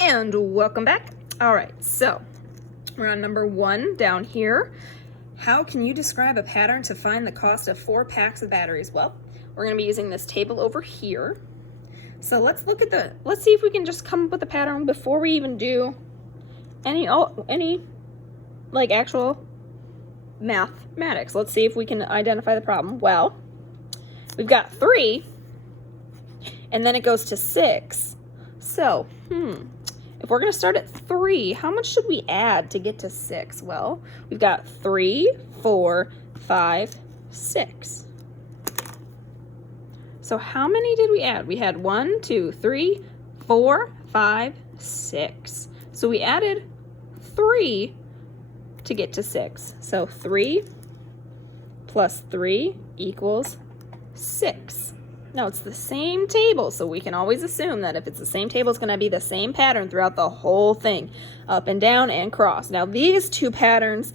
And welcome back. All right, so we're on number 1 down here. How can you describe a pattern to find the cost of 4 packs of batteries? Well, we're going to be using this table over here. So let's see if we can just come up with a pattern before we even do any like actual mathematics. Let's see if we can identify the problem. Well, we've got 3, and then it goes to 6. So, if we're going to start at 3, how much should we add to get to 6? Well, we've got 3, 4, 5, 6. So how many did we add? We had 1, 2, 3, 4, 5, 6. So we added 3 to get to 6. So 3 plus 3 equals 6. Now it's the same table, so we can always assume that if it's the same table, it's going to be the same pattern throughout the whole thing, up and down and cross. Now these two patterns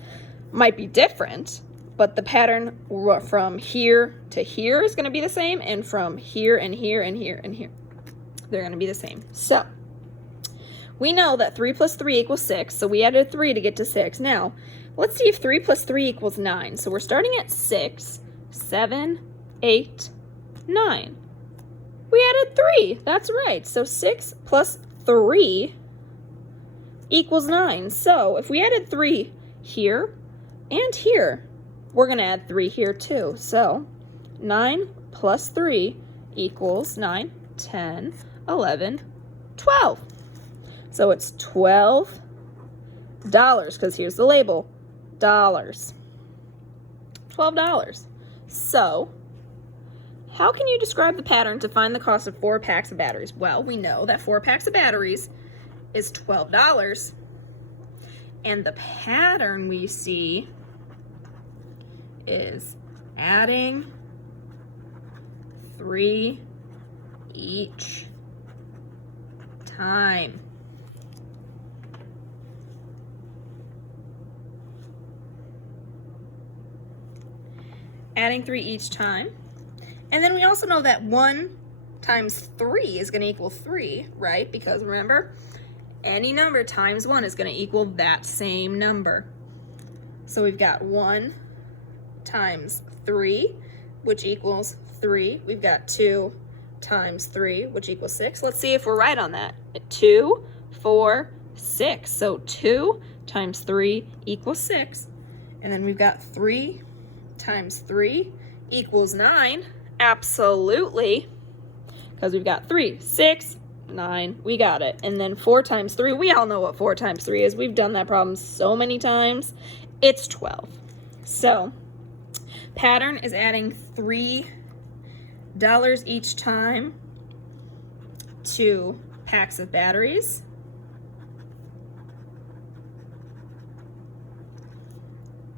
might be different, but the pattern from here to here is going to be the same, and from here and here and here and here, they're going to be the same. So we know that 3 plus 3 equals 6, so we added 3 to get to 6. Now let's see if 3 plus 3 equals 9. So we're starting at 6, 7, 8, 9. We added 3. That's right. So 6 plus 3 equals 9. So if we added 3 here and here, we're going to add 3 here too. So 9 plus 3 equals 9, 10, 11, 12. So it's $12, because here's the label, dollars. $12. So how can you describe the pattern to find the cost of 4 packs of batteries? Well, we know that 4 packs of batteries is $12. And the pattern we see is adding 3 each time. Adding 3 each time. And then we also know that 1 times 3 is going to equal 3, right? Because remember, any number times 1 is going to equal that same number. So we've got 1 times 3, which equals 3. We've got 2 times 3, which equals 6. Let's see if we're right on that. 2, 4, 6. So 2 times 3 equals 6. And then we've got 3 times 3 equals 9. Absolutely, because we've got 3, 6, 9, we got it. And then 4 times 3, we all know what 4 times 3 is. We've done that problem so many times. It's 12. So pattern is adding $3 each time to packs of batteries.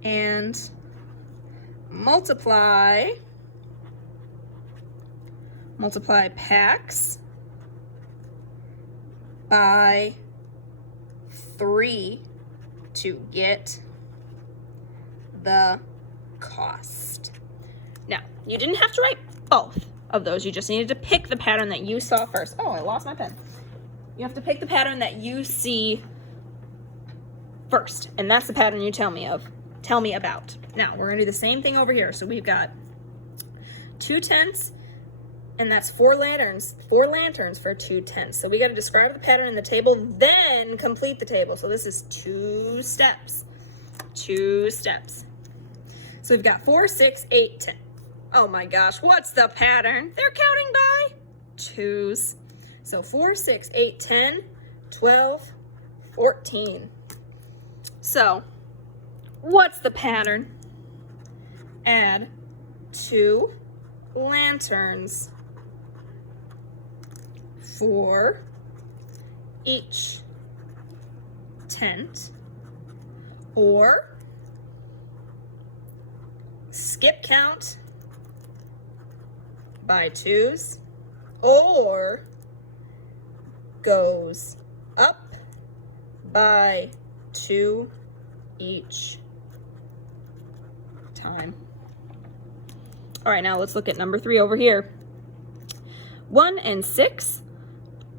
And multiply packs by 3 to get the cost. Now, you didn't have to write both of those. You just needed to pick the pattern that you saw first. Oh, I lost my pen. You have to pick the pattern that you see first, and that's the pattern you tell me about. Now, we're going to do the same thing over here. So we've got 2 tenths, and that's 4 lanterns. 4 lanterns for 2 tenths. So we got to describe the pattern in the table, then complete the table. So this is 2 steps. 2 steps. So we've got 4, 6, 8, 10. Oh my gosh, what's the pattern? They're counting by 2s. So 4, 6, 8, 10, 12, 14. So what's the pattern? Add 2 lanterns for each tent, or skip count by 2s, or goes up by 2 each time. All right, now let's look at number 3 over here. 1 and 6,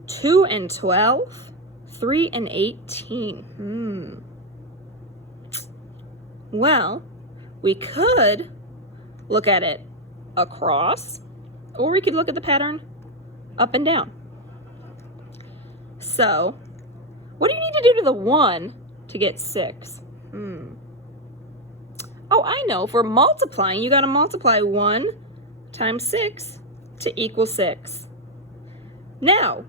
2 and 12, 3 and 18. Well, we could look at it across, or we could look at the pattern up and down. So, what do you need to do to the 1 to get 6? Oh, I know. If we're multiplying, you got to multiply 1 times 6 to equal 6. Now,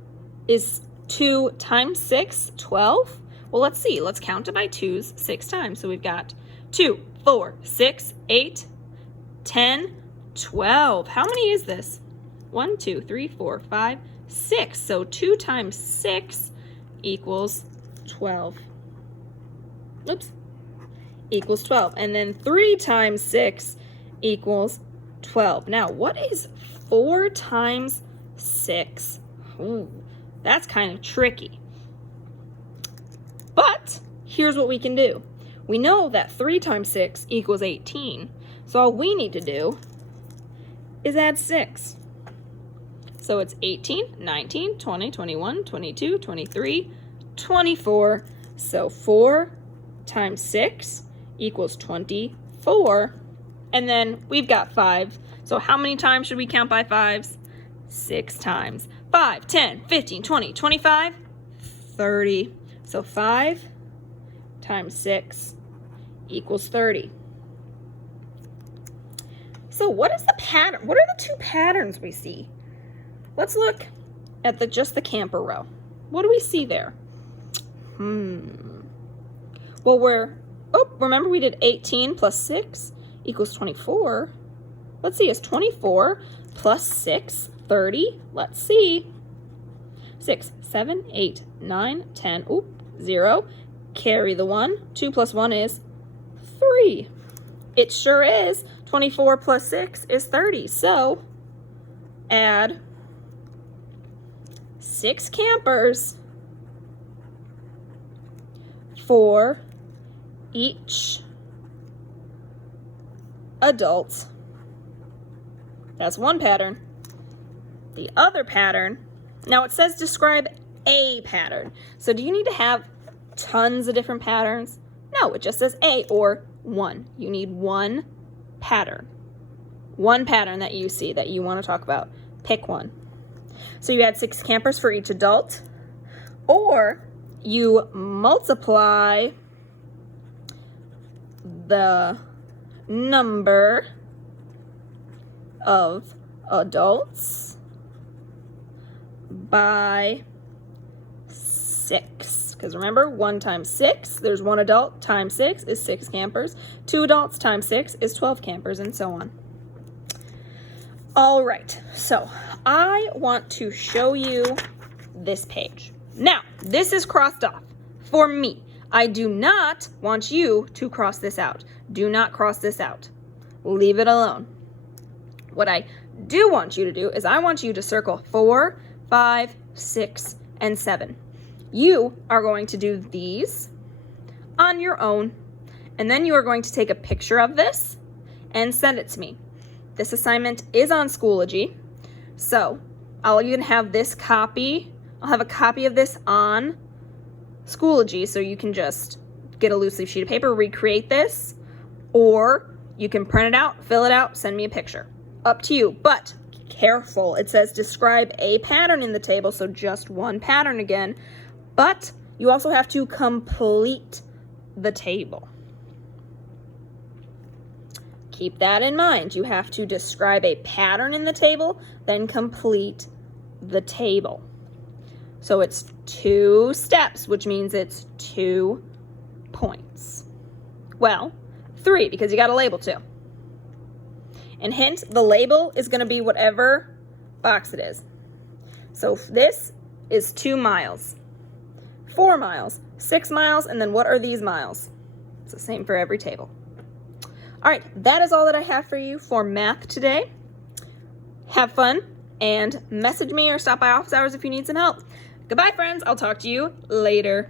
is 2 times 6 12? Well, let's see. Let's count it by 2s 6 times. So we've got 2, 4, 6, 8, 10, 12. How many is this? 1, 2, 3, 4, 5, 6. So 2 times 6 equals 12. Oops. Equals 12. And then 3 times 6 equals 12. Now, what is 4 times 6? Ooh, that's kind of tricky. But here's what we can do. We know that 3 times 6 equals 18. So all we need to do is add 6. So it's 18, 19, 20, 21, 22, 23, 24. So 4 times 6 equals 24. And then we've got 5. So how many times should we count by 5s? 6 times. 5, 10, 15, 20, 25, 30. So 5 times 6 equals 30. So what is the pattern? What are the 2 patterns we see? Let's look at just the camper row. What do we see there? Well, remember we did 18 plus 6 equals 24. Let's see, is 24 plus 6 30? Let's see. 6, 7, 8, 9, 10, 0. Carry the 1. 2 plus 1 is 3. It sure is. 24 plus 6 is 30. So add 6 campers for each adult. That's one pattern. The other pattern, now it says describe a pattern. So do you need to have tons of different patterns? No, it just says a or one. You need one pattern. One pattern that you see that you want to talk about. Pick one. So you add 6 campers for each adult, or you multiply the number of adults by 6. Because remember, 1 times 6, there's 1 adult times 6 is 6 campers. 2 adults times 6 is 12 campers, and so on. All right, so I want to show you this page. Now, this is crossed off for me. I do not want you to cross this out. Do not cross this out. Leave it alone. What I do want you to do is I want you to circle 4, 5, 6, and 7. You are going to do these on your own, and then you are going to take a picture of this and send it to me. This assignment is on Schoology, so I'll even have this copy. I'll have a copy of this on Schoology, so you can just get a loose leaf sheet of paper, recreate this, or you can print it out, fill it out, send me a picture. Up to you, but careful. It says describe a pattern in the table, so just one pattern again, but you also have to complete the table. Keep that in mind. You have to describe a pattern in the table, then complete the table. So it's 2 steps, which means it's 2 points. Well, 3, because you got to label 2. And hint, the label is going to be whatever box it is. So this is 2 miles, 4 miles, 6 miles, and then what are these miles? It's the same for every table. All right, that is all that I have for you for math today. Have fun, and message me or stop by office hours if you need some help. Goodbye, friends. I'll talk to you later.